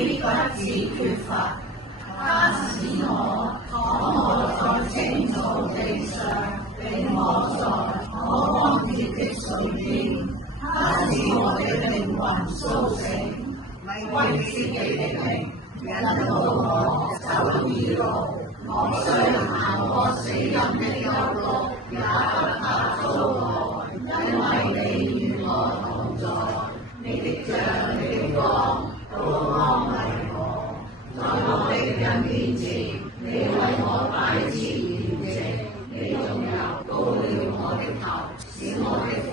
你不致缺乏。他使我躺卧在青草地上，領我在可安歇的水邊。他使我的靈魂甦醒，為自己的名引導我走義路。我雖行過死蔭的幽谷，也不怕遭害，因為你與我同在。你的杖，你的光都安慰我。在我敵人面前，你為我擺設筵席，你用油膏了我的頭，使我的福